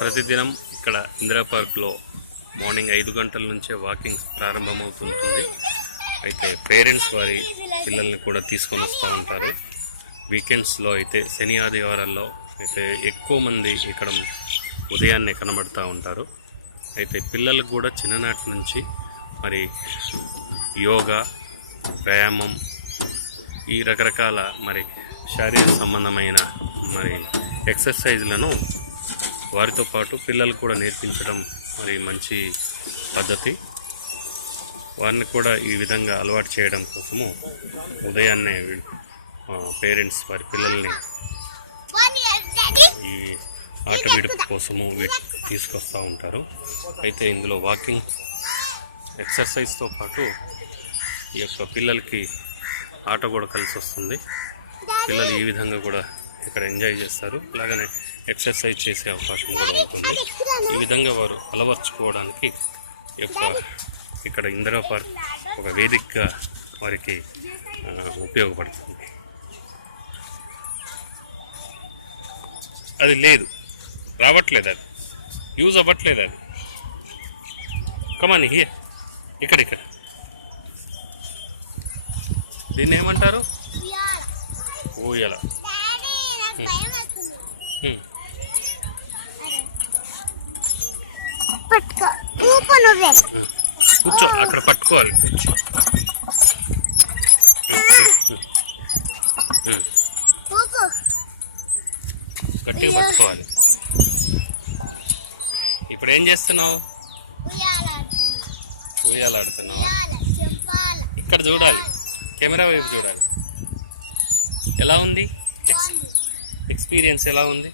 ప్రతిదినం ఇక్కడ ఇందిరా పార్క్లో మార్నింగ్ 5 గంటల నుంచే వాకింగ్ ప్రారంభమవుతుంటుంది. అయితే పేరెంట్స్ వారి పిల్లల్ని కూడా తీసుకొని వస్తూ ఉంటారు. వీకెండ్స్లో అయితే శని ఆదివారాల్లో అయితే ఎక్కువ మంది ఇక్కడ ఉదయాన్నే కనబడుతూ ఉంటారు. అయితే పిల్లలకు కూడా చిన్ననాటి నుంచి మరి యోగా, వ్యాయామం, ఈ రకరకాల మరి శారీరక సంబంధమైన మరి ఎక్సర్సైజ్లను వారితో పాటు పిల్లలకు కూడా నేర్పించడం మరి మంచి పద్ధతి. వారిని కూడా ఈ విధంగా అలవాటు చేయడం కోసము ఉదయాన్నే పేరెంట్స్ వారి పిల్లల్ని ఈ ఆట విడుపు కోసము తీసుకొస్తూ ఉంటారు. అయితే ఇందులో వాకింగ్ ఎక్సర్సైజ్తో పాటు ఈ యొక్క పిల్లలకి ఆట కూడా కలిసి వస్తుంది. పిల్లలు ఈ విధంగా కూడా ఇక్కడ ఎంజాయ్ చేస్తారు. అలాగనే ఎక్సర్సైజ్ చేసే అవకాశం కూడా ఉంటుంది. ఈ విధంగా వారు అలవర్చుకోవడానికి ఇక్కడ ఇందిరా పార్క్ ఒక వేదికగా వారికి ఉపయోగపడుతుంది. అది లేదు, రావట్లేదు, అది యూజ్ అవ్వట్లేదు. అది కమాని ఇక్కడ దీన్ని ఏమంటారు? ఊయల. కూర్చో, అక్కడ పట్టుకోవాలి. గట్టిగా పట్టుకోవాలి. ఇప్పుడు ఏం చేస్తున్నావు? ఉయ్యాలాడుతున్నావు. ఇక్కడ చూడాలి, కెమెరా వైపు చూడాలి. ఎలా ఉంది ఎక్స్పీరియన్స్? ఎలా ఉంది?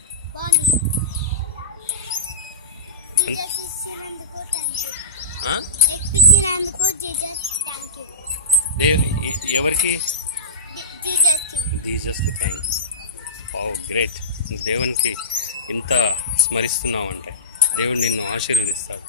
ఎవరికి? జీసస్కి థ్యాంక్ యూ. Oh great. దేవునికి ఇంత స్మరిస్తున్నావు అంటే దేవుడు నిన్ను ఆశీర్వదిస్తాడు.